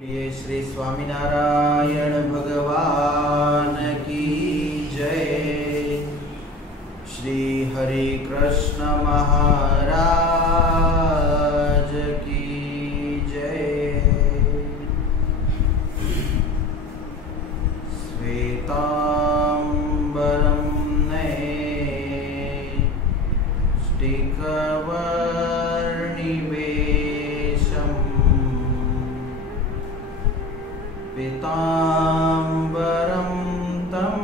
बोलिए श्री स्वामीनारायण भगवान की जय। श्री हरि कृष्ण महाराज की जय। श्वेतांबरं नैष्टिकवर्णिवेशं पीताम्बरं तं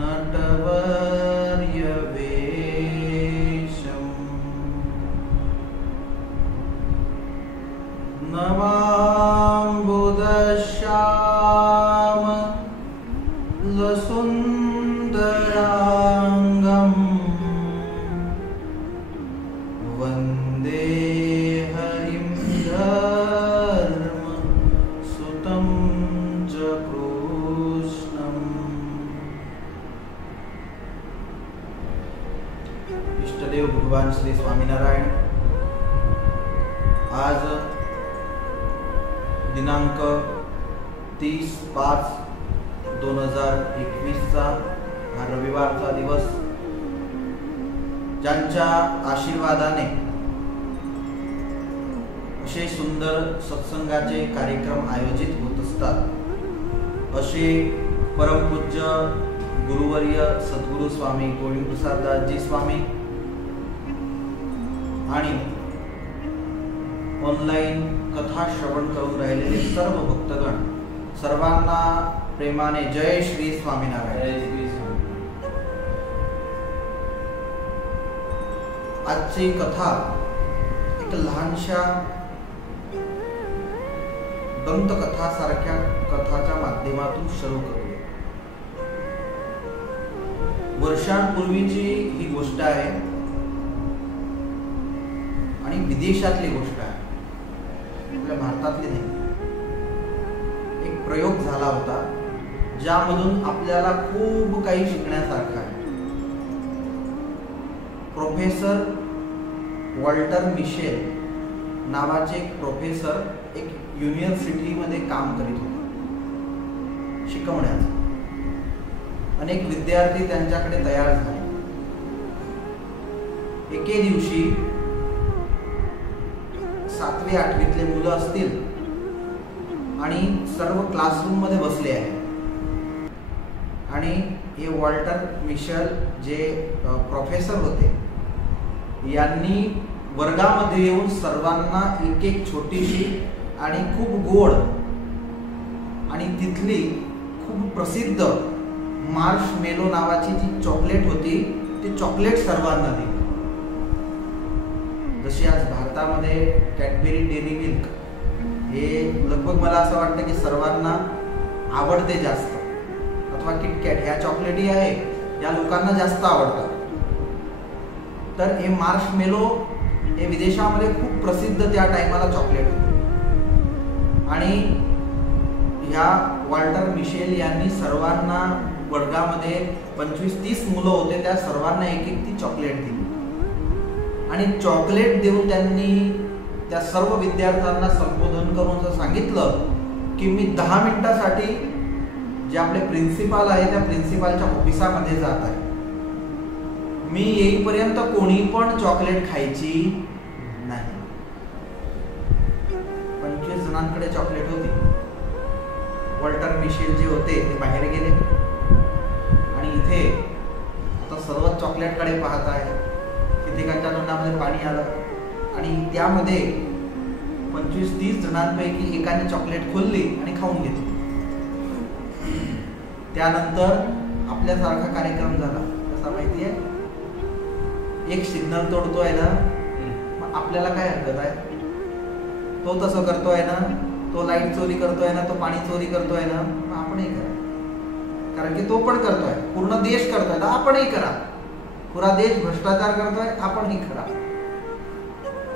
नटवर्यवेशम् नवाम्बुदश्याम लसुन्दराङ्गं वन्दे हरिं धर्मसुतं च कृष्णम्। इष्टदेव भगवान श्री स्वामीनारायण आज दिनांक 30/5/2021 हा रविवारचा दिवस, ज्यांच्या आशीर्वादाने असे सुंदर सत्संगाचे कार्यक्रम आयोजित होत असतात, असे परमपूज्य गुरुवर्य सद्गुरु स्वामी गोविंद प्रसाद दासजी स्वामी आणि ऑनलाईन कथा श्रवण करून राहिलेले सर्व भक्तगण सर्वांना प्रेमाने जय श्री स्वामीनारायण। आजची कथा एक लहानशा दंतकथा सारख्या कथाच्या माध्यमातून सुरू करूया। वर्षांपूर्वीची ही गोष्ट आहे आणि विदेशातली गोष्ट आहे, आपल्या भारतातली नाही। एक प्रयोग झाला होता ज्यामधून आपल्याला खूप काही शिकण्यासारखं आहे। प्रोफेसर वॉल्टर मिशेल नावाचे एक प्रोफेसर एक युनिव्हर्सिटीमध्ये काम करीत होते शिकवण्याचं। अनेक विद्यार्थी त्यांच्याकडे तयार झाले। एके दिवशी 7वी 8वीतले मुलं असतील आणि सर्व क्लासरूम मध्ये बसले आहेत आणि हे वॉल्टर मिशेल जे प्रोफेसर होते यांनी वर्गामध्ये येऊन सर्वांना एक एक छोटीशी आणि खूप गोड आणि तिथली खूप प्रसिद्ध मार्शमेलो नावाची जी चॉकलेट होती ती चॉकलेट सर्वांना दिली। जशी आज भारतामध्ये कॅडबरी डेअरी मिल्क हे लगभग मला असं वाटतं की सर्वांना आवडते जास्त, अथवा किटकॅट ह्या चॉकलेटी आहे या लोकांना जास्त आवडतात, तर हे मार्शमेलो हे विदेशामध्ये खूप प्रसिद्ध त्या टाइमाला चॉकलेट होते। आणि ह्या वॉल्टर मिशेल यांनी सर्वांना वर्गामध्ये 25-30 मुलं होते, त्या सर्वांना एक एक ती चॉकलेट दिली आणि चॉकलेट देऊन त्यांनी त्या सर्व विद्यार्थ्यांना संबोधन करून असं सांगितलं की मी 10 मिनिटासाठी जे आपले प्रिन्सिपाल आहे त्या प्रिन्सिपालच्या ऑफिसामध्ये जात आहे, मी येईपर्यंत कोणी पण चॉकलेट खायची नाही। 25 जणांकडे चॉकलेट होती। वॉल्टर मिशेल जे होते ते बाहेर गेले आणि इथे आता सर्वच चॉकलेटकडे पाहत आहे। कित्येकांच्या तोंडामध्ये पाणी आलं आणि त्यामध्ये 25-30 जणांपैकी एकाने चॉकलेट खोलली आणि खाऊन घेतली। त्यानंतर आपल्यासारखा कार्यक्रम झाला, कसा माहितीये, एक सिग्नल तोडतोय ना, मग आपल्याला काय हरकत आहे, तो तसं करतोय ना, तो लाईट चोरी करतोय ना, तो पाणी चोरी करतोय ना, मग आपणही करा, कारण की तो पण करतोय, पूर्ण देश करतोय ना, आपणही करा, पुरा देश भ्रष्टाचार करतोय, आपणही करा।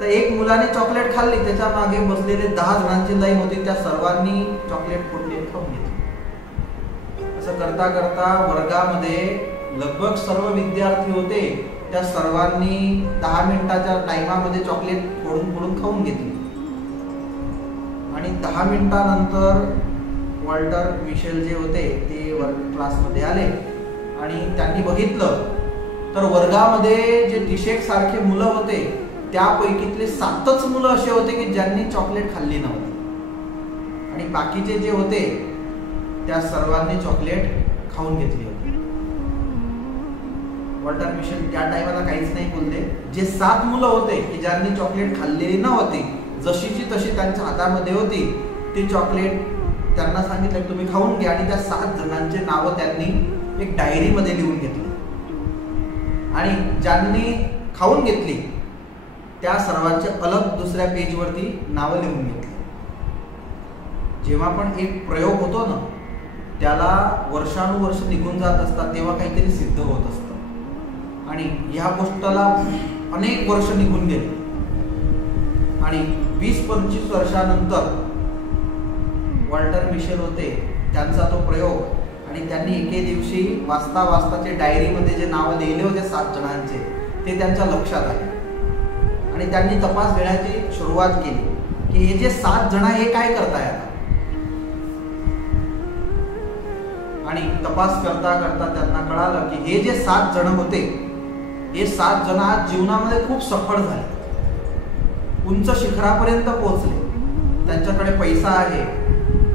तर एक मुलाने चॉकलेट खाल्ली, त्याच्या मागे बसलेले 10 जणांची लाईन होती, त्या सर्वांनी चॉकलेट फोडली खाऊन घेतली। असं करता करता वर्गामध्ये लगभग सर्व विद्यार्थी होते, त्या सर्वांनी 10 मिनिटाच्या टाइमामध्ये चॉकलेट फोडून खाऊन घेतली। आणि 10 मिनिटानंतर वॉल्टर मिशेल जे होते ते क्लासमध्ये आले आणि त्यांनी बघितलं तर वर्गामध्ये जे टिशेक सारखे मुलं होते त्यापैकीतले 7च मुलं असे होते की ज्यांनी चॉकलेट खाल्ली नव्हती आणि बाकीचे जे होते त्या सर्वांनी चॉकलेट खाऊन घेतली होती. वॉल्टर मिशेल त्या टाइमला काहीच नाही बोलले. जे 7 मुलं होते की ज्यांनी चॉकलेट खाल्लेली नव्हती, जशीची तशी त्यांच्या हातामध्ये होती ती चॉकलेट, त्यांना सांगितलं तुम्ही खाऊन घ्या आणि त्या 7 जणांचे नावं त्यांनी एक डायरीमध्ये लिहून घेतली आणि ज्यांनी खाऊन घेतली त्या सर्वांचे अलग दुसऱ्या पेजवरती नावं लिहून घेतली. जेव्हा पण एक प्रयोग होतो ना त्याला वर्षानुवर्ष निघून जात असतात तेव्हा काहीतरी सिद्ध होत असतं आणि ह्या गोष्टीला अनेक वर्ष निघून गेली आणि 20-25 वर्षानंतर वॉल्टर मिशेल होते त्यांचा तो प्रयोग आणि त्यांनी एके दिवशी वाचताचे डायरीमध्ये जे नावं लिहिले होते 7 जणांचे ते त्यांच्या लक्षात आले आणि त्यांनी तपास घेण्याची सुरुवात केली की हे जे 7 जण हे काय करताय आता. आणि तपास करता करता त्यांना कळालं की हे जे 7 जण होते हे 7 जण आज जीवनामध्ये खूप सफळ झाले, उंच शिखरापर्यंत पोहोचले, त्यांच्याकडे पैसा आहे,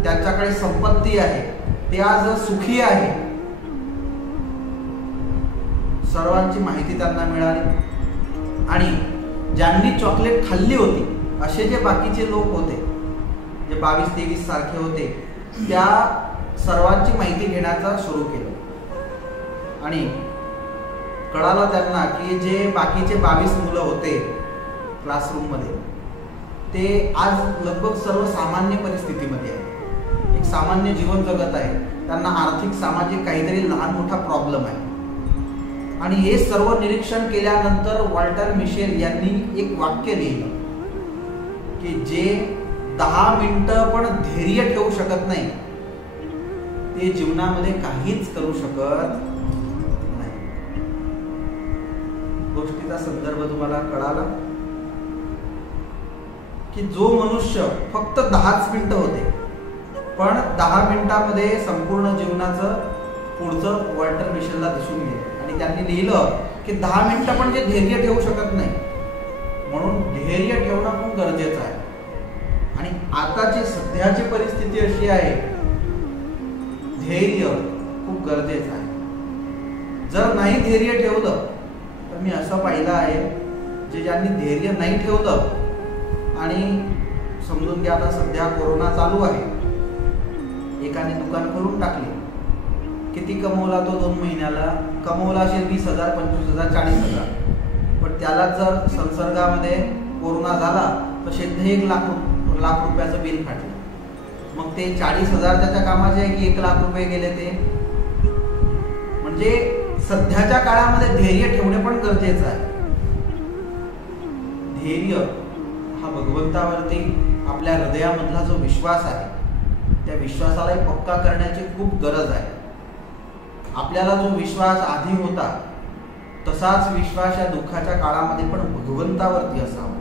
त्यांच्याकडे संपत्ती आहे, ते आज सुखी आहे. सर्वांची माहिती त्यांना मिळाली आणि ज्यांनी चॉकलेट खाल्ली होती असे जे बाकीचे लोक होते जे 22-23 सारखे होते त्या सर्वांची माहिती घेण्याचा सुरू केलं आणि कळालं त्यांना की जे बाकीचे 22 मुलं होते क्लासरूम मध्ये ते आज लगभग सर्वसामान्य परिस्थितीमध्ये आहे, एक सामान्य जीवन जगत आहे, त्यांना आर्थिक सामाजिक काहीतरी लहान मोठा प्रॉब्लेम आहे. आणि हे सर्व निरीक्षण केल्यानंतर वॉल्टर मिशेल यांनी एक वाक्य लिहिलं की जे 10 मिनिटं पण धैर्य ठेवू शकत नाही ते जीवनामध्ये काहीच करू शकत नाही. गोष्टीचा संदर्भ तुम्हाला कळाला की जो मनुष्य फक्त 10च मिनिटं होते पण 10 मिनिटांमध्ये संपूर्ण जीवनाचं पुढचं वॉल्टर मिशेलला दिसून गेलं आणि त्यांनी लिहिलं की 10 मिनिटं पण जे धैर्य ठेवू शकत नाही, म्हणून धैर्य ठेवणं खूप गरजेचं आहे. आणि आताची सध्याची परिस्थिती अशी आहे, धैर्य खूप गरजेचं आहे. जर नाही धैर्य ठेवलं तर मी असं पाहिलं आहे जे ज्यांनी धैर्य नाही ठेवलं आणि समजून घ्या आता सध्या कोरोना चालू आहे, एकाने दुकान खोलून टाकले, किती कमवला तो 2 महिन्याला, कमवला असेल 20,000, 25,000, 40,000, पण त्याला जर संसर्गामध्ये कोरोना झाला तर शेवटी 1 लाख रुपयाचं बिल फाटलं. मग ते 40,000 त्याच्या कामाचे आहे की 1 लाख रुपये गेले ते. म्हणजे सध्याच्या काळामध्ये धैर्य ठेवणे पण गरजेचं आहे. धैर्य हा भगवंतावरती आपल्या हृदयामधला जो विश्वास आहे त्या विश्वासालाही पक्का करण्याची खूप गरज आहे. आपल्याला जो विश्वास आधी होता तसाच विश्वास या दुःखाच्या काळामध्ये पण भगवंतावरती असावा.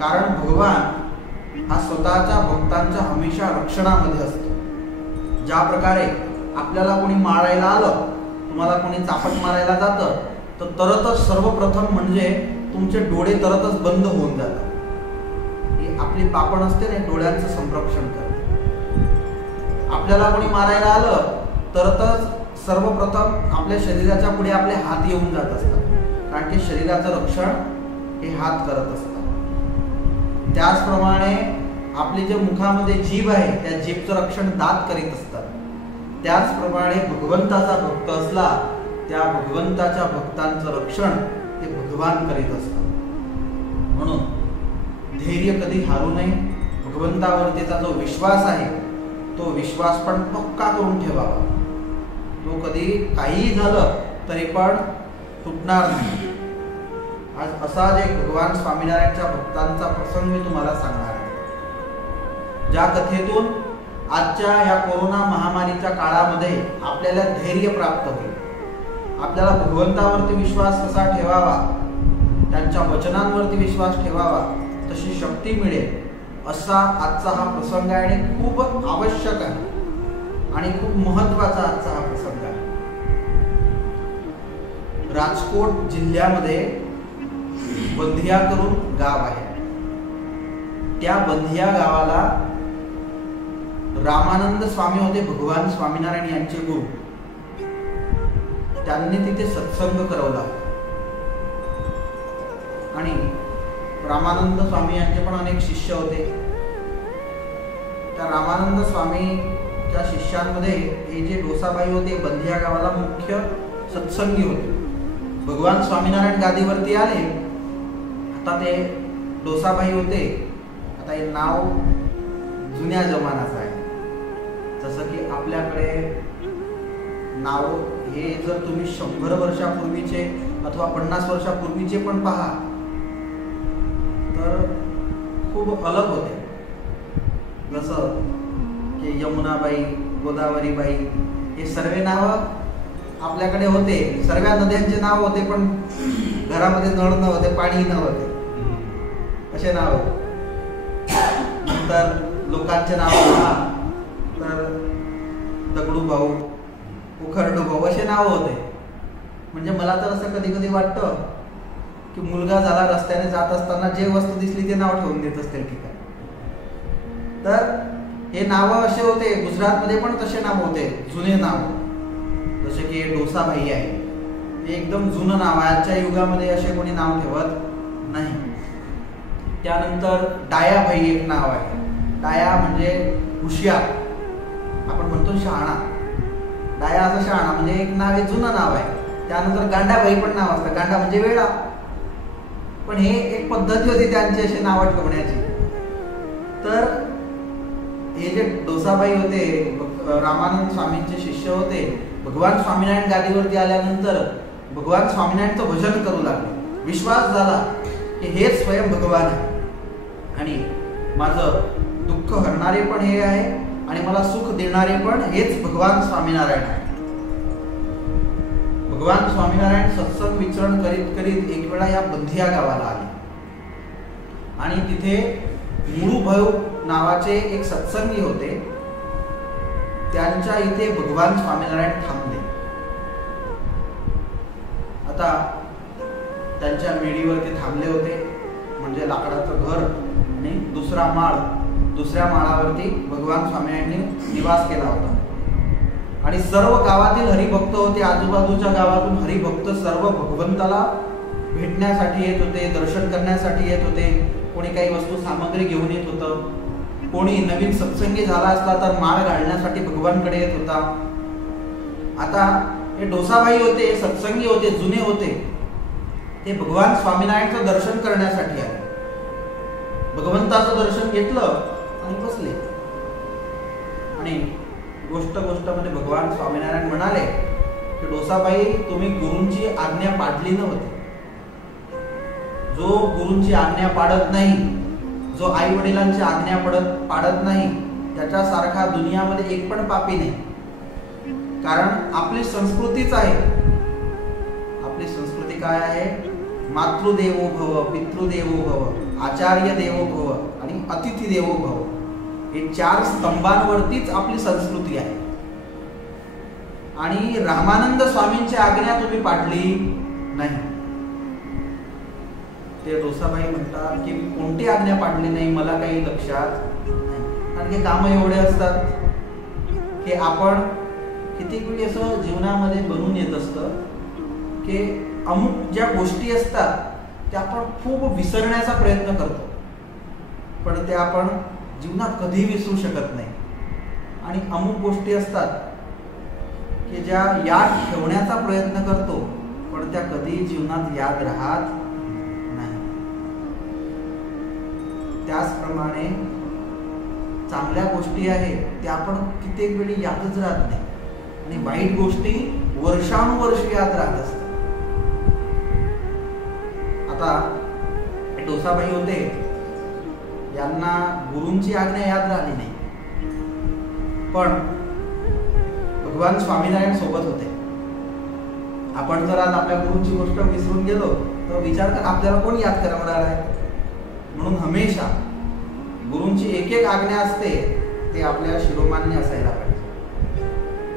कारण भगवान हा स्वतःच्या भक्तांच्या हमेशा रक्षणामध्ये असतो. ज्या प्रकारे आपल्याला कोणी मारायला आलं, तुम्हाला कोणी चापट मारायला जातं तर तरतच सर्वप्रथम म्हणजे तुमचे डोळे तरतच बंद होऊन जातात. ही आपली पापण असते ना, डोळ्यांचं संरक्षण करते. आपल्याला कोणी मारायला आलं तरतच सर्वप्रथम आपल्या शरीराच्या पुढे आपले हात येऊन जात असतात, कारण की शरीराचं रक्षण हे हात करत असतात. त्याचप्रमाणे आपली जे मुखामध्ये जीभ आहे त्या जीभचं रक्षण दात करीत असतात. त्याचप्रमाणे भगवंताचा भक्त असला त्या भगवंताच्या भक्तांचं रक्षण ते भगवान करीत असतात. म्हणून धैर्य कधी हारू नये. भगवंतावरतीचा जो विश्वास आहे तो विश्वास पण पक्का करून ठेवावा. तो कधी काहीही झालं तरी पण तुटणार नाही. आज असाच एक भगवान स्वामीनारायणच्या भक्तांचा प्रसंग मी तुम्हाला सांगणार आहे, ज्या कथेतून आजच्या या कोरोना महामारीच्या काळामध्ये आपल्याला धैर्य प्राप्त होईल. आपल्याला भगवंतावरती विश्वास कसा ठेवावा, त्यांच्या वचनांवरती विश्वास ठेवावा, तशी शक्ती मिळेल असा आजचा हा प्रसंग आहे आणि खूप आवश्यक आहे आणि खूप महत्वाचा आजचा हा प्रसंग आहे. राजकोट जिल्ह्यामध्ये बंधिया करून गाव आहे. त्या बंधिया गावाला रामानंद स्वामी होते, भगवान स्वामीनारायण यांचे गुरु. त्यांनी तिथे सत्संग करवला आणि रामानंद स्वामी यांचे पण अनेक शिष्य होते. त्या रामानंद स्वामीच्या शिष्यांमध्ये हे जे डोसाबाई होते, बंधिया गावाला मुख्य सत्संगी होते. भगवान स्वामीनारायण गादीवरती आले. आता ते डोसाबाई होते. आता हे नाव जुन्या जमान्याचं आहे. जसं की आपल्याकडे नाव हे जर तुम्ही 100 वर्षापूर्वीचे अथवा 50 वर्षापूर्वीचे पण पहा तर खूप अलग होते. जसं की यमुनाबाई, गोदावरीबाई हे सर्व नाव आपल्याकडे होते. सर्व नद्यांचे नाव होते, पण घरामध्ये नळ नव्हते, पाणी नव्हते, असे नाव. नंतर लोकांचे नाव पहा तर दगडू भाऊ, उखरडू भाऊ असे नाव होते. म्हणजे मला तर असं कधी कधी वाटतं की मुलगा झाला, रस्त्याने जात असताना जे वस्तू दिसली ते नाव ठेवून देत असतील की काय. तर हे नाव असे होते. गुजरातमध्ये पण तसे नाव होते, जुने नाव. जसे की डोसाबाई आहे, हे एकदम जुनं नाव आहे. आजच्या युगामध्ये असे कोणी नाव ठेवत नाही. त्यानंतर डायाबाई एक नाव आहे. डाया म्हणजे हुशियार, आपण म्हणतो शहाणा. डाया असं शहाणा म्हणजे एक नाव आहे, जुनं नाव आहे. त्यानंतर गांडाबाई पण नाव असतं. गांडा म्हणजे वेळा. पण हे एक पद्धती होती त्यांची अशी नावं ठेवण्याची. तर हे जे डोसाबाई होते, रामानंद स्वामींचे शिष्य होते. भगवान स्वामीनारायण गादीवरती आल्यानंतर भगवान स्वामीनारायणचं भजन करू लागले. विश्वास झाला की हेच स्वयं भगवान आहे आणि माझं दुःख हरणारे पण हे आहे आणि मला सुख देणारे पण हेच भगवान स्वामीनारायण आहे. भगवान स्वामीनारायण सत्संग विचरण करीत करीत एक वेळा या बंधिया गावाला आले आणि तिथे मुळूभाऊ नावाचे एक सत्संगी होते. त्यांच्या इथे भगवान स्वामीनारायण थांबले. आता त्यांच्या मेढीवरती थांबले होते, म्हणजे लाकडाचं घर आणि दुसऱ्या माळावरती भगवान स्वामीनारायणांनी निवास केला होता. आणि सर्व गावातील हरिभक्त होते. आजूबाजूच्या गावातून हरिभक्त सर्व भगवंताला भेटण्यासाठी येत होते, दर्शन करण्यासाठी येत होते. कोणी काही वस्तू सामग्री घेऊन येत होतं. कोणी नवीन सत्संगी झाला असला तर माळ घालण्यासाठी भगवानकडे येत होता. आता हे डोसाबाई होते, सत्संगी होते, जुने होते. ते भगवान स्वामीनारायणचं दर्शन करण्यासाठी आले. भगवंताचं दर्शन घेतलं आणि बसले. आणि गोष्ट मध्ये भगवान स्वामीनारायण म्हणाले की डोसाबाई, तुम्ही गुरूंची आज्ञा पाळली नव्हती. जो गुरूंची आज्ञा पाळत नाही, जो आई वडिलांची आज्ञा पाळत नाही, त्याच्यासारखा दुनियामध्ये एक पण पापी नाही. कारण आपली संस्कृतीच आहे. आपली संस्कृती काय आहे? मातृदेवो भव, पितृदेवो भव, आचार्य देवो भव आणि अतिथी देवो भव. हे 4 स्तंभांवरतीच आपली संस्कृती आहे. आणि रामानंद स्वामींची आज्ञा तुम्ही पाळली नाही. ते डोसाबाई म्हणतात की कोणती आज्ञा पाळली नाही मला काही लक्षात नाही. कारण की काम एवढे असतात की आपण किती वेळी असं जीवनामध्ये बनून येत असतं की अमुक ज्या गोष्टी असतात त्या आपण खूप विसरण्याचा प्रयत्न करतो, पण ते आपण जीवनात कधी विसरू शकत नाही. आणि अमुक गोष्टी असतात की ज्या याद ठेवण्याचा प्रयत्न करतो, पण त्या कधी जीवनात याद राहत नाही. त्याचप्रमाणे चांगल्या गोष्टी आहेत त्या आपण कित्येक वेळी यादच राहत नाही आणि वाईट गोष्टी वर्षानुवर्ष याद राहत असतात. आता डोसाबाई होते, यांना गुरूंची आज्ञा याद राहिली नाही, पण भगवान स्वामीनारायण सोबत होते. आपण जर आज आपल्या गुरूंची गोष्ट विसरून गेलो तर विचार कर आपल्याला कोण याद करणार आहे. म्हणून हमेशा गुरूंची एक एक आज्ञा असते ते आपल्या शिरोमान्य असायला पाहिजे.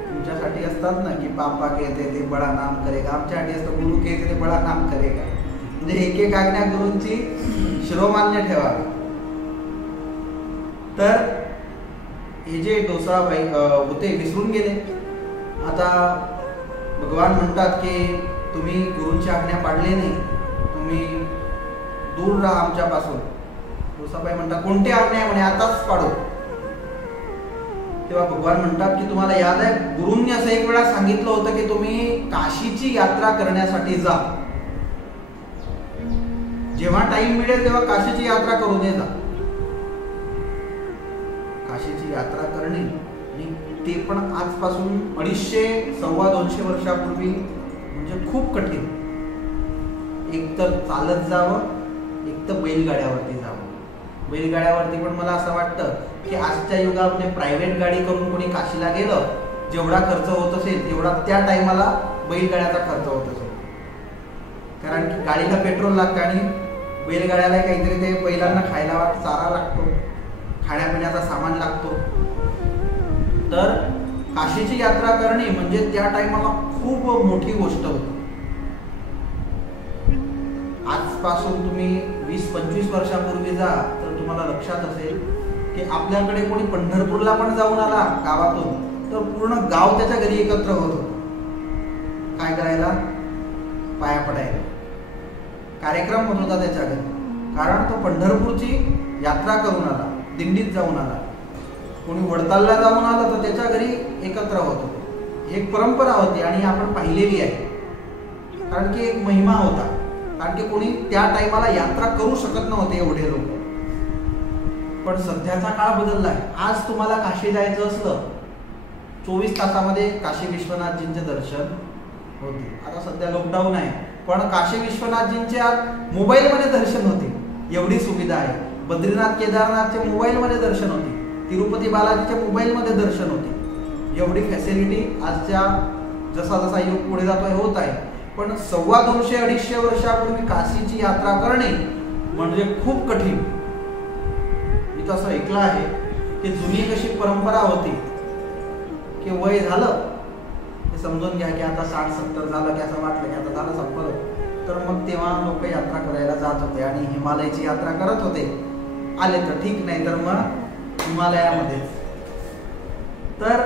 तुमच्यासाठी असतात ना की पापा कहते ते बडा नाम करेगा, आमच्यासाठी असतं गुरु कहते ते बडा नाम करेगा. म्हणजे एक एक आज्ञा गुरूंची शिरोमान्य ठेवावी. तर हे जे डोसाबाई होते विसरून गेले. आता भगवान म्हणतात की तुम्ही गुरूंची आज्ञा पाळली नाही, तुम्ही दूर राहा आमच्यापासून. डोसाबाई म्हणतात कोणती आज्ञा आहे म्हणे, आताच पाडू. तेव्हा भगवान म्हणतात की तुम्हाला याद आहे गुरूंनी असं एक वेळा सांगितलं होतं की तुम्ही काशीची यात्रा करण्यासाठी जा. जेव्हा टाइम मिळेल तेव्हा काशीची यात्रा करून ये जा. काशीची यात्रा करणे आणि ते पण आजपासून 250-250 वर्षापूर्वी म्हणजे खूप कठीण. एक तर चालत जावं, एक तर बैलगाड्यावरती जावं. बैलगाड्यावरती पण मला असं वाटतं की आजच्या युगामध्ये प्रायव्हेट गाडी करून कोणी काशीला गेलं, जेवढा खर्च होत असेल तेवढा त्या टायमाला बैलगाड्याचा खर्च होत असेल. कारण की गाडीला पेट्रोल लागतं आणि बैलगाड्याला काहीतरी ते बैलांना खायला चारा लागतो, खाण्यापिण्याचा सामान लागतो. तर काशीची यात्रा करणे म्हणजे त्या टायमाला खूप मोठी गोष्ट होती. आजपासून तुम्ही 20-25 वर्षापूर्वी जा तर तुम्हाला लक्षात असेल की आपल्याकडे कोणी पंढरपूरला पण जाऊन आला गावातून तर पूर्ण गाव त्याच्या घरी एकत्र होत होतं. काय करायला? पाया पडायला. कार्यक्रम होत होता त्याच्या घरी, कारण तो पंढरपूरची यात्रा करून आला, दिंडीत जाऊन आला. कोणी वडतालला जाऊन आलं तर त्याच्या घरी एकत्र होत होते. एक परंपरा होती आणि आपण पाहिलेली आहे. कारण की एक महिमा होता, कारण की कोणी त्या टायमाला यात्रा करू शकत नव्हते एवढे लोक. पण सध्याचा काळ बदलला आहे. आज तुम्हाला काशी जायचं असलं 24 तासामध्ये काशी विश्वनाथजींचे दर्शन होते. आता सध्या लॉकडाऊन आहे पण काशी विश्वनाथजींचे आज मोबाईलमध्ये दर्शन होते. एवढी सुविधा आहे. बद्रीनाथ केदारनाथचे मोबाईलमध्ये दर्शन होते, तिरुपती बालाजीच्या मोबाईलमध्ये दर्शन होते. एवढी फॅसिलिटी आजच्या जसा जसा युग पुढे जातोय होत आहे. पण 250-250 वर्षापूर्वी काशीची यात्रा करणे म्हणजे खूप कठीण. मी तसं ऐकलं आहे की जुनी कशी परंपरा होती की वय झालं हे समजून घ्या की आता 60-70 झालं की असं वाटलं की आता झालं संपलं, तर मग तेव्हा लोक यात्रा करायला जात होते आणि हिमालयाची यात्रा करत होते. आले तर ठीक, नाही तर मग हिमालयामध्येच. तर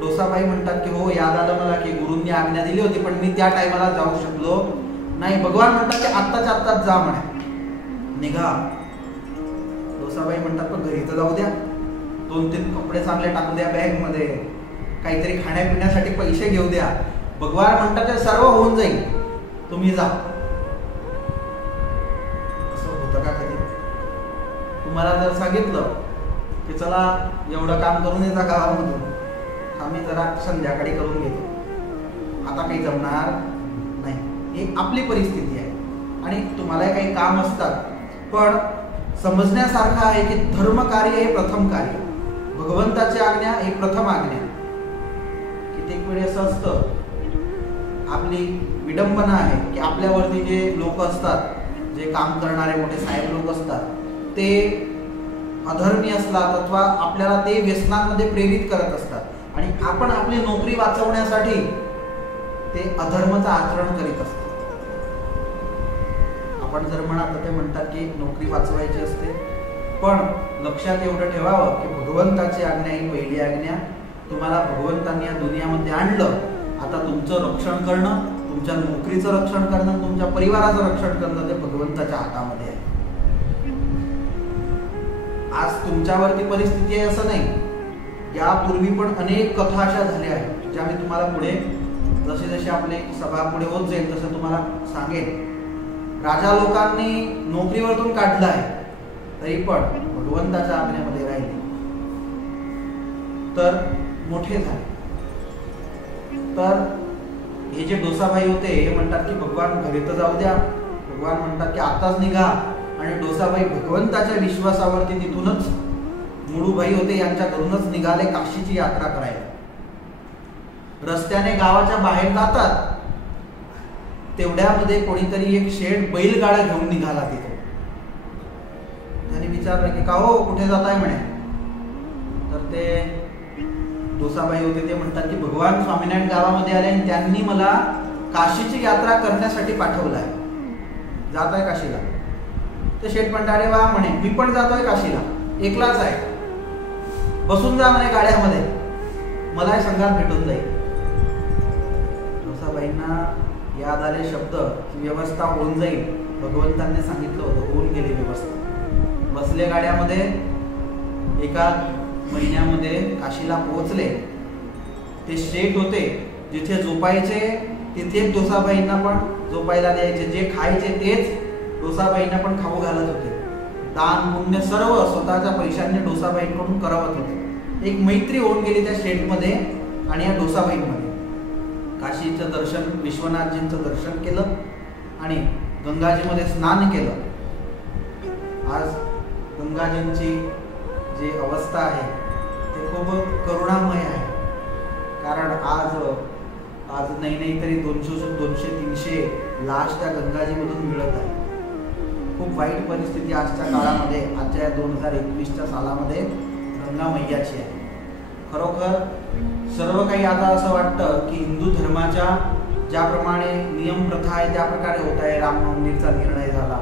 डोसाबाई म्हणतात की हो याद आलं मला की गुरूंनी आज्ञा दिली होती पण मी त्या टायमाला जाऊ शकलो नाही. भगवान म्हणतात की आत्ताच्या आत्ताच जा म्हणे, निघा. डोसाबाई म्हणतात पण घरी तर जाऊ द्या, 2-3 कपडे चांगले टाकू द्या बॅग मध्ये, काहीतरी खाण्यापिण्यासाठी पैसे घेऊ द्या. भगवान म्हणतात ते सर्व होऊन जाईल, तुम्ही जा. असं होतं का कधी? तुम्हाला जर सांगितलं की चला एवढं काम करून येता गावामधून, आम्ही जरा संध्याकाळी करून घेतो, आता काही जमणार नाही. ही आपली परिस्थिती आहे आणि तुम्हाला काही काम असतात. पण समजण्यासारखं आहे की धर्म कार्य हे प्रथम कार्य, भगवंताची आज्ञा ही प्रथम आज्ञा. कित्येक वेळी असं असतं, आपली विडंबना आहे की आपल्यावरती जे लोक असतात, जे काम करणारे मोठे साहेब लोक असतात, ते अधर्मी असतात अथवा आपल्याला ते व्यसनांमध्ये प्रेरित करत असतात आणि आपण आपली नोकरी वाचवण्यासाठी ते अधर्माचं आचरण करीत असतात. आपण जर म्हणा तर ते म्हणतात की नोकरी वाचवायची असते, पण लक्षात एवढं ठेवावं की भगवंताची आज्ञा ही पहिली आज्ञा. तुम्हाला भगवंतांनी या दुनियामध्ये आणलं, आता तुमचं रक्षण करणं, तुमच्या नोकरीचं रक्षण करणं, तुमच्या परिवाराचं रक्षण करणं ते भगवंताच्या हातामध्ये आहे. आज तुमच्यावरती परिस्थिती आहे असं नाही. यापूर्वी पण अनेक कथा अशा झाल्या आहेत ज्या मी तुम्हाला पुढे जसे जसे आपले सभा पुढे होत जाईल तसं तुम्हाला सांगेन. राजा लोकांनी नोकरीवरतून काढलं आहे तरी पण भगवंताच्या आज्ञेमध्ये राहिले तर मोठे झाले. तर हे जे डोसाबाई होते हे म्हणतात की भगवान घरी तर जाऊ द्या. भगवान म्हणतात की आताच निघा. आणि डोसाबाई भगवंताच्या विश्वासावरती तिथूनच मुळूबाई होते यांच्या घरूनच निघाले काशीची यात्रा करायला. रस्त्याने गावाच्या बाहेर जातात तेवढ्यामध्ये कोणीतरी एक शेड बैलगाडा घेऊन निघाला तिथे. विचारलं की का हो कुठे जाताय म्हणे. तर ते डोसाबाई होते ते म्हणतात की भगवान स्वामीनारायण गावामध्ये आले आणि त्यांनी मला काशीची यात्रा करण्यासाठी पाठवलं आहे. जात आहे काशीला. ते शेठ म्हणतात अरे वा म्हणे मी पण जातोय काशीला, एकलाच आहे, बसून जा म्हणे गाड्यामध्ये, मला संघात भेटून जाईल. डोसाबाईंना याद आले शब्द की व्यवस्था होऊन जाईल. भगवंतांनी सांगितलं होतं, होऊन गेली व्यवस्था. बसले गाड्यामध्ये, एका महिन्यामध्ये काशीला पोहोचले. ते शेठ होते जिथे झोपायचे तिथेच डोसाबाईंना पण झोपायला द्यायचे, जे खायचे तेच डोसाबाईंना पण खाऊ घालत होते. दान पुण्य सर्व स्वतःच्या पैशांनी डोसाबाईंकडून करवत होते. एक मैत्री होऊन गेली त्या शेठमध्ये आणि या डोसाबाईंमध्ये. काशीचं दर्शन, विश्वनाथजींचं दर्शन केलं आणि गंगाजीमध्ये स्नान केलं. आज गंगाजींची जी अवस्था आहे ते खूप करुणामय आहे. कारण आज नाही तरी 200-300 लाश त्या गंगाजीमधून मिळत आहे. खूप वाईट परिस्थिती आजच्या काळामध्ये, आजच्या 2021च्या सालामध्ये गंगा मैयाची आहे. खरोखर सर्व काही आता असं वाटतं की हिंदू धर्माच्या ज्याप्रमाणे नियम प्रथा आहे त्या प्रकारे होत आहे. रामनवमीचा निर्णय झाला,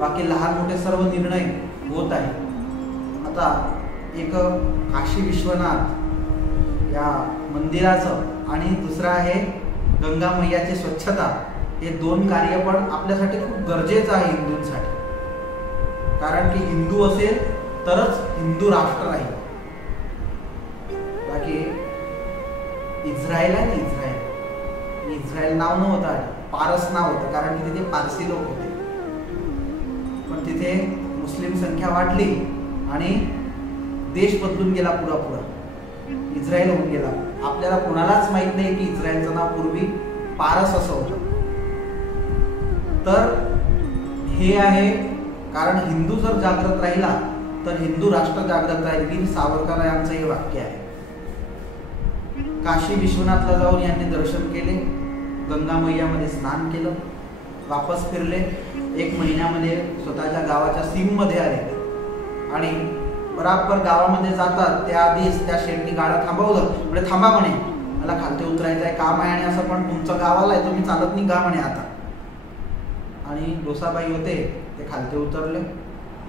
बाकी लहान मोठे सर्व निर्णय होत आहे. आता एक काशी विश्वनाथ या मंदिराचं आणि दुसरं आहे गंगा मैयाची स्वच्छता, हे दोन कार्य पण आपल्यासाठी खूप गरजेचं आहे हिंदूंसाठी. कारण की हिंदू असेल तरच हिंदू राष्ट्र राहील. बाकी इस्रायल आहे ना, इस्रायल नाव नव्हतं, पारस नाव होतं, कारण की तिथे पारसी लोक होते. पण तिथे मुस्लिम संख्या वाढली आणि देश बदलून गेला पुरा. इस्रायल होऊन गेला. आपल्याला कोणालाच माहित नाही की इस्रायलचं नाव पूर्वी पारस असं होतं. तर हे आहे कारण हिंदू जर जागृत राहिला तर हिंदू राष्ट्र जागृत राहील. वीर सावरकर यांचं हे वाक्य आहे. काशी विश्वनाथला जाऊन यांनी दर्शन केले, गंगा मैयामध्ये स्नान केलं, वापस फिरले. 1 महिन्यामध्ये स्वतःच्या गावाच्या सीममध्ये आले आणि बराबर गावामध्ये जातात त्याआधीच त्या शेठनी गाडा थांबवलं. म्हणजे थांबा म्हणे, मला खालते उतरायचं आहे, काम आहे आणि असं पण तुमचं गाव आलंय, तुम्ही चालत नाही गा म्हणे आता. आणि डोसाबाई होते ते खालते उतरले.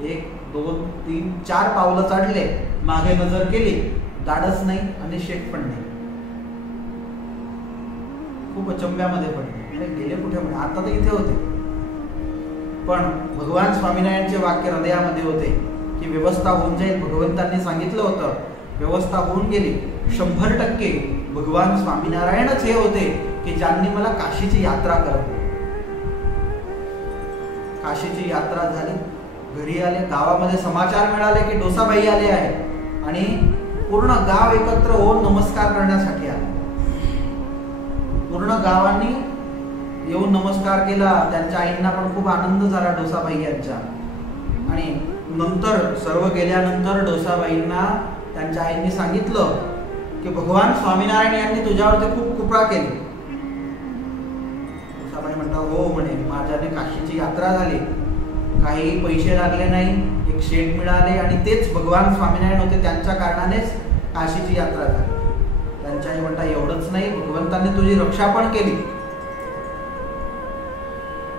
1, 2, 3, 4 पावलं चढले, मागे नजर केली, गाडच नाही आणि शेठ पण नाही. खूप अचंब्यामध्ये पडले. अरे गेले कुठे म्हणे, आता तर इथे होते. पण भगवान स्वामीनारायणचे वाक्य हृदयामध्ये होते की व्यवस्था होऊन जाईल. भगवंतांनी सांगितलं होतं, व्यवस्था होऊन गेली. 100% भगवान स्वामीनारायणच हे होते की ज्यांनी मला काशीची यात्रा करवली. काशीची यात्रा झाली, घरी आले, गावामध्ये समाचार मिळाले की डोसाबाई आले आहे आणि पूर्ण गाव एकत्र होऊन नमस्कार करण्यासाठी आले. पूर्ण गावांनी येऊन नमस्कार केला. त्यांच्या आईंना पण खूप आनंद झाला डोसाबाई यांच्या. आणि नंतर सर्व गेल्यानंतर डोसाबाईंना त्यांच्या आईंनी सांगितलं की भगवान स्वामीनारायण यांनी तुझ्यावरती खूप कृपा केली. डोसाबाई म्हणतात हो म्हणे, माझ्याने काशीची यात्रा झाली, काही पैसे लागले नाही, एक शेठ मिळाले आणि तेच भगवान स्वामीनारायण होते, त्यांच्या कारणानेच काशीची यात्रा झाली. त्यांच्या आई म्हणतात एवढंच नाही, भगवंतांनी तुझी रक्षा पण केली.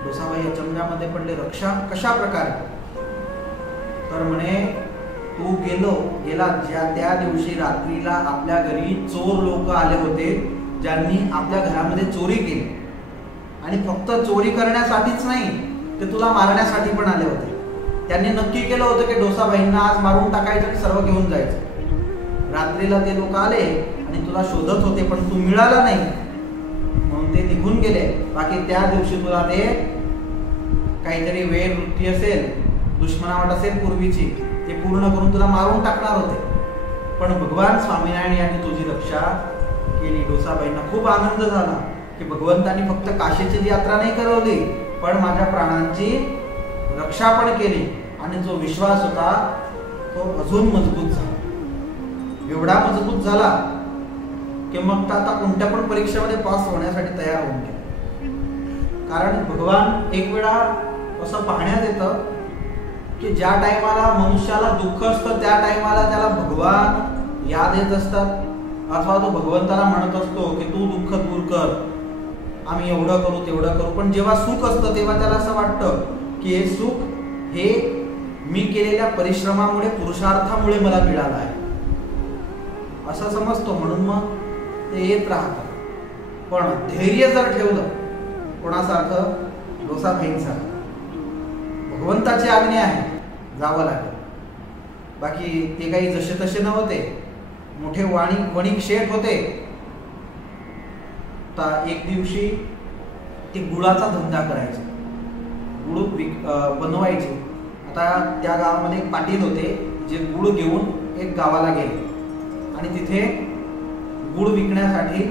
डोसाबाई अचंब्यामध्ये पडले, रक्षा कशा प्रकारे? तर म्हणे तू गेला त्या दिवशी रात्रीला आपल्या घरी चोर लोक आले होते, ज्यांनी आपल्या घरामध्ये चोरी केली आणि फक्त चोरी करण्यासाठीच नाही, ते तुला मारण्यासाठी पण आले होते. त्यांनी नक्की केलं होतं की डोसाबाईंना आज मारून टाकायचं आणि सर्व घेऊन जायचं. रात्रीला ते लोक आले आणि तुला शोधत होते, पण तू मिळाला नाही म्हणून ते निघून गेले. बाकी त्या दिवशी तुला ते काहीतरी वेळ वृत्ती असेल, दुश्मनावट असेल पूर्वीची, ते पूर्ण करून तुला मारून टाकणार होते. पण भगवान स्वामीनारायण यांनी तुझी रक्षा केली. डोसाबाईंना खूप आनंद झाला की भगवंतांनी फक्त काशीची यात्रा नाही करवली, पण माझ्या प्राणांची रक्षा पण केली. आणि जो विश्वास होता तो अजून मजबूत झाला. एवढा मजबूत झाला की मग आता कोणत्या पण परीक्षेमध्ये पास होण्यासाठी तयार होऊन गेला. कारण भगवान एक वेळा असं पाहण्यात येतं की ज्या टायमाला मनुष्याला दुःख असतं त्या टायमाला त्याला भगवान याद येत असतात, अथवा तो भगवंताला म्हणत असतो की तू दुःख दूर कर, आम्ही एवढं करू तेवढं करू. पण जेव्हा सुख असतं तेव्हा त्याला असं वाटतं की हे सुख हे मी केलेल्या परिश्रमामुळे, पुरुषार्थामुळे मला मिळालं आहे असं समजतो, म्हणून मग ते येत राहतं. पण धैर्य जर ठेवलं, कोणासारखं, डोसाभाईंसारखं, भगवंताची आज्ञा आहे जावं लागेल. बाकी ते काही जसे तसे नव्हते, मोठे वणिक शेठ होते. तर एक दिवशी ते गुळाचा धंदा करायचे, गुळ बनवायचे. आता त्या गावामध्ये एक पाटील होते जे गुळ घेऊन एक गावाला गेले आणि तिथे गुळ विकण्यासाठी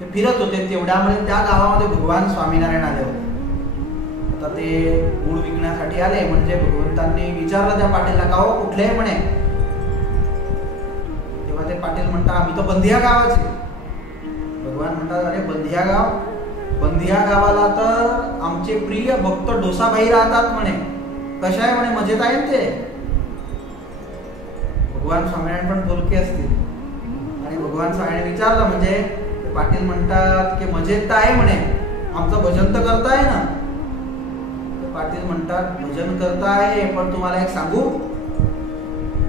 ते फिरत होते. तेवढ्यामध्ये त्या गावामध्ये भगवान स्वामीनारायण आले होते. आता ते गुळ विकण्यासाठी आले म्हणजे भगवंतांनी विचारलं त्या पाटीलला, का हो कुठले आहे म्हणे. तेव्हा ते पाटील म्हणतात, आम्ही तर बंधिया गावाचे. भगवान म्हणतात, अरे बंधिया गाव, बंधिया गावाला तर आमचे प्रिय भक्त डोसाभाई राहतात म्हणे. कशा आहे म्हणे, मजेत आहे ते. भगवान स्वामीनारायण पण बोलके असतील. आणि भगवान स्वामीने विचारलं म्हणजे पाटील म्हणतात की मजेत तर आहे म्हणे, आमचं भजन तर करताय ना. पाटील म्हणतात, भजन करताय, पण तुम्हाला एक सांगू,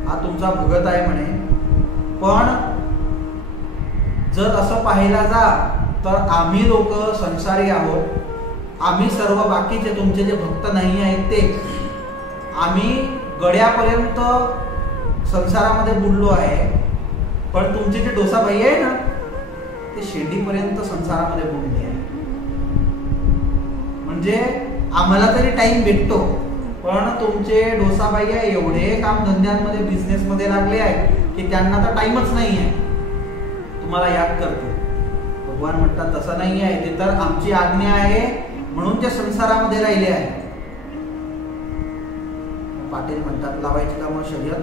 हा तुमचा भगत आहे म्हणे, पण जर असं पाहायला जा तर आम्ही लोक संसारी आहोत. आम्ही सर्व बाकीचे तुमचे जे भक्त नाही आहेत ते, आम्ही गड्यापर्यंत संसारामध्ये बुडलो आहे, पण तुमचे जे डोसाभाई आहे ना ते शेंडीपर्यंत संसारामध्ये बुडले आहे. म्हणजे आम्हाला तरी टाइम भेटतो, पण तुमचे डोसाभाई आहे एवढे काम धंद्यांमध्ये, बिझनेसमध्ये लागले आहे की त्यांना तर टाइमच नाही आहे तुम्हाला याद करतो. भगवान म्हणतात तसं नाही आहे, ते तर आमची आज्ञा आहे म्हणून ते संसारामध्ये राहिले आहे. पाटील म्हणतात, लावायची का मग शर्यत,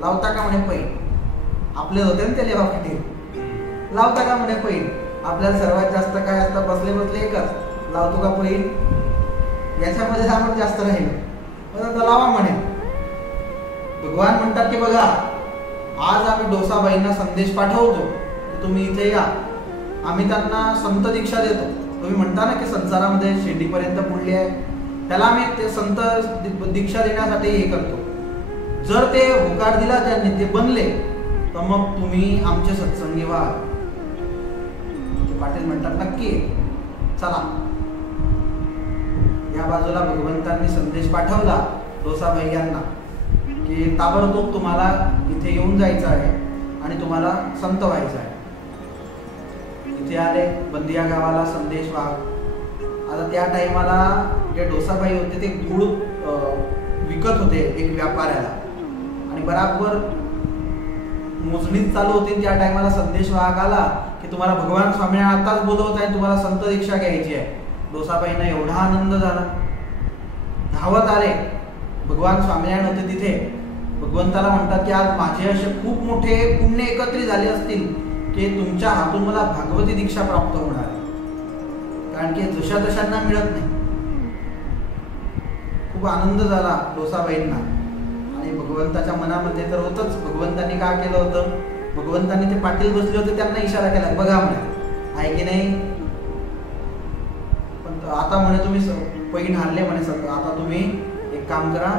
लावता का म्हणे पैन. आपले होते ना ते लेवा पाटील, लावता का म्हणे पैन. आपल्याला सर्वात जास्त काय असतं, बसले बसले एकच, लावतो का पैन, याच्यामध्ये आपण जास्त राहिलो, लावा म्हणे. भगवान म्हणतात की बघा, आज आम्ही डोसाबाईंना संदेश पाठवतो की तुम्ही इथे या, आम्ही त्यांना संत दीक्षा देतो. तुम्ही म्हणता ना की संसारामध्ये शेंडीपर्यंत पुढले आहे, त्याला आम्ही ते संत दीक्षा देण्यासाठी हे करतो. जर ते होकार दिला त्यांनी, ते बनले, तर मग तुम्ही आमचे सत्संगी व्हा. पाटील म्हणतात नक्की चला. या बाजूला भगवंतांनी संदेश पाठवला डोसाभाई यांना की ताबडतोब तुम्हाला इथे येऊन जायचं आहे आणि तुम्हाला संत व्हायचं आहे. इथे आले बंदिया गावाला संदेश वाहक. आता त्या टाइमाला जे डोसाभाई होते ते गुळ विकत होते एक व्यापाऱ्याला, आणि बराबर मोजणी चालू होती. त्या टाइमाला संदेश वाहक आला की तुम्हाला भगवान स्वामीनारायण आताच बोलवत आहे, तुम्हाला संत दीक्षा घ्यायची आहे. डोसाबाईंना एवढा आनंद झाला, धावत आले. भगवान स्वामीनारायण होते तिथे. भगवंताला म्हणतात की आज माझे असे खूप मोठे पुण्य एकत्रित झाले असतील की तुमच्या हातून मला भागवती दीक्षा प्राप्त होणार आहे, कारण की जशा तशांना मिळत नाही. खूप आनंद झाला डोसाबाईंना. आणि भगवंताच्या मनामध्ये तर होतच, भगवंतांनी काय केलं होतं, भगवंतांनी ते पाटील बसले होते त्यांना इशारा केला, बघा म्हणे आहे की नाही. पण आता म्हणे तुम्ही पैन हारले म्हणे, आता तुम्ही एक काम करा,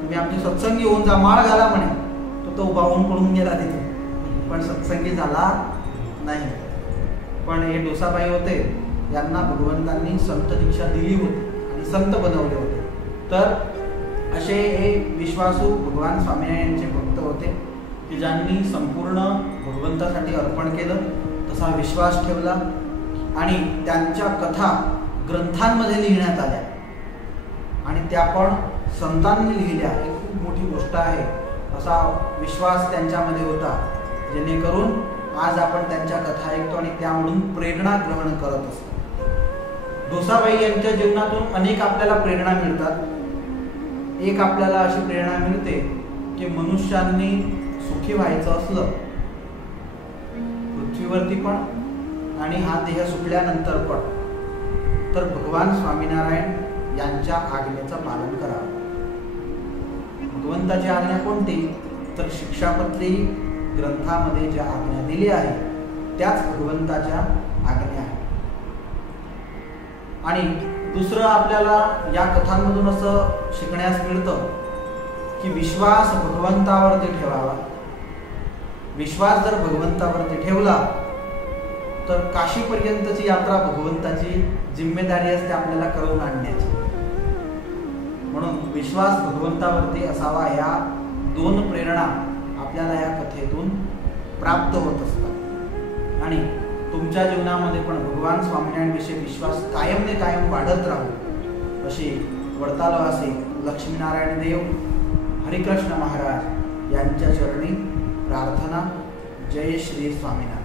तुम्ही आमचे सत्संगी होऊन जा, माळ घाला म्हणे. तो उभा होऊन पडून गेला तिथे, पण सत्संगी झाला नाही. पण हे डोसाबाई होते, यांना भगवंतांनी संत दीक्षा दिली होती आणि संत बनवले होते. तर असे हे विश्वासू भगवान स्वामीनारायणचे भक्त होते की ज्यांनी संपूर्ण भगवंतासाठी अर्पण केलं, तसा विश्वास ठेवला आणि त्यांच्या कथा ग्रंथांमध्ये लिहिण्यात आल्या आणि त्या पण संतांनी लिहिल्या. ही खूप मोठी गोष्ट आहे. असा विश्वास त्यांच्यामध्ये होता, जेणेकरून आज आपण त्यांच्या कथा ऐकतो आणि त्यामधून प्रेरणा ग्रहण करत असतो. डोसाबाई यांच्या जीवनातून अनेक आपल्याला प्रेरणा मिळतात. एक आपल्याला अशी प्रेरणा मिळते की मनुष्यांनी सुखी व्हायचं असलं पृथ्वीवरती पण आणि हा देह सुटल्यानंतर पण, तर भगवान स्वामीनारायण यांच्या आज्ञेचं पालन करावं. भगवंताची आज्ञा कोणती? तर शिक्षापत्री ग्रंथामध्ये ज्या आज्ञा दिल्या आहेत त्याच भगवंताच्या आज्ञा आहेत. आणि दुसरं आपल्याला या कथांमधून असं शिकण्यास मिळतं की विश्वास भगवंतावरती ठेवावा. विश्वास जर भगवंतावरती ठेवला तर काशीपर्यंतची यात्रा भगवंताची जिम्मेदारी असते आपल्याला करून आणण्याची. म्हणून विश्वास भगवंतावरती असावा. या दोन प्रेरणा आपल्याला या कथेतून प्राप्त होत असतात. आणि तुमच्या जीवनामध्ये पण भगवान स्वामीनारायणविषयी विश्वास कायमने कायम वाढत राहू अशी वडतालवासी लक्ष्मीनारायण देव हरिकृष्ण महाराज यांच्या चरणी प्रार्थना. जय श्री स्वामीनारायण.